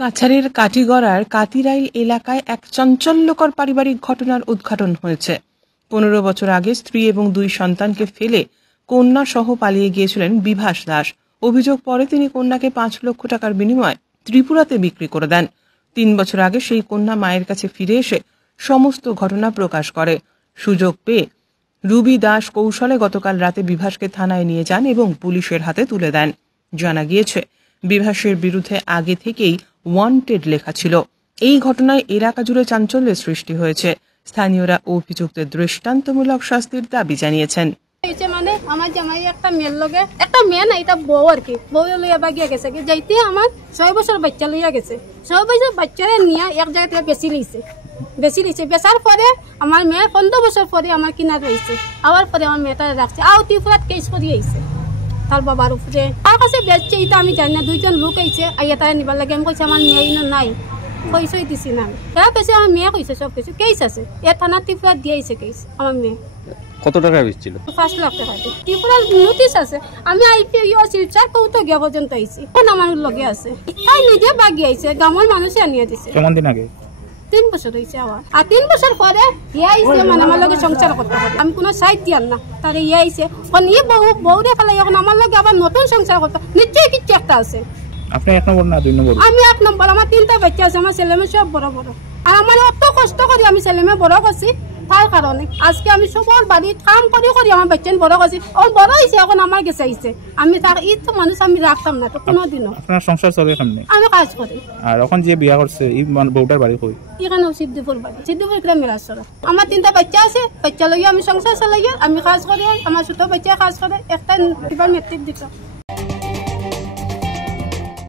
কাছাড়ের কাটিগড়ার কাতিরাইল এলাকায় এক চাঞ্চল্যকর পারিবারিক ঘটনার উদ্ঘাটন হয়েছে। 15 বছর আগে স্ত্রী এবং 2 সন্তানকে ফেলে কন্যা সহ পালিয়ে গিয়েছিলেন বিভাস দাস। অভিযোগ পরে তিনি কন্যাকে 5 লক্ষ টাকার বিনিময়ে ত্রিপুরাতে বিক্রি করে দেন। 3 বছর আগে সেই কন্যা মায়ের কাছে ফিরে এসে সমস্ত ঘটনা প্রকাশ করে। সুযোগ পেয়ে রুবি দাস কৌশলে গতকাল রাতে বিভাসকে থানায় নিয়ে যান এবং পুলিশের হাতে তুলে দেন। জানা গিয়েছে, বিভাসের বিরুদ্ধে আগে থেকেই ওয়ান্টেড লেখা ছিল। এই ঘটনায় এলাকা জুড়ে চাঞ্চল্যের সৃষ্টি হয়েছে। স্থানীয়রা অভিযুক্তের দৃষ্টান্তমূলক শাস্তির দাবি জানিয়েছেন। মানে আমার জামাই একটা মেয়ের লগে একটা মেয়ে না, এটা বউ আর কি, বউ লইয়া বাগিয়া গেছে যাইতে আমার 6 বছর বাচ্চা লইয়া গেছে। 6 বছর বাচ্চারে নিয়ে এক জায়গা থেকে বেশি লিছে বেচার পরে আমার মেয়ে 15 বছর পরে আমার কিনার রয়েছে। আবার পরে আমার মেয়েটা রাখছে আও ত্রিপুরাত কেস করিয়ে আইছে তার বাবার উপরে। তার কাছে বেচছে এটা আমি জানি না। 2জন লোক আইছে আইয়া তাই নিবার লাগে। আমি কইছি আমার মেয়ে নাই, পয়সাই দিছি না। তারা পেছে আমার মেয়ে কইছে সব কিছু কেস আছে। এ থানা ত্রিপুরা দিয়েছে কেস। আমার মেয়ে কত টাকা বেচছিল? 5 লাখ টাকা ত্রিপুরার নোটিশ আছে। আমি আইপিও শিলচর কৌতো গিয়া পর্যন্ত আইছি। কোন আমার লগে আছে তাই নিজে বাগি আইছে। গ্রামের মানুষে আনিয়ে দিছে। কেমন দিন আগে? 3 বছর হয়েছে আমার। আর 3 বছর পরে ইয়ে আইছে মানে আমার লগে সংসার করতে হবে। আমি কোনো সাইড দিয়ার না। তারে ইয়ে আইছে কোন ইয়ে বউরে ফেলাই এখন আমার লগে আবার নতুন সংসার করতে নিশ্চয়ই কিছু একটা আছে। আপনি 1 নম্বর না 2 নম্বর? আমি 1 নম্বর। আমার 3টা বাচ্চা আছে। আমার ছেলে মেয়ে সব বড় বড়। আর আমার অত কষ্ট করি আমি ছেলে মেয়ে বড় করছি। তার কারণে আজকে আমি সবার বাড়ি কাম করি আমার বাচ্চা বড় করছি। ও বড় হয়েছে এখন আমার কাছে আইছে। আমি তার এই তো মানুষ আমি রাখতাম না তো কোনোদিনও। আপনার সংসার চলে কেমনে? আমি কাজ করি। আর এখন যে বিয়া করছে এই বউটার বাড়ি কই? এখানে সিদ্ধিপুর বাড়ি, সিদ্ধিপুর গ্রাম মিরাসরা। আমার 3টা বাচ্চা আছে। বাচ্চা লইয়া আমি সংসার চালাই। আমি কাজ করি। আমার ছোট বাচ্চা কাজ করে। একটা এবার মেট্রিক দিত।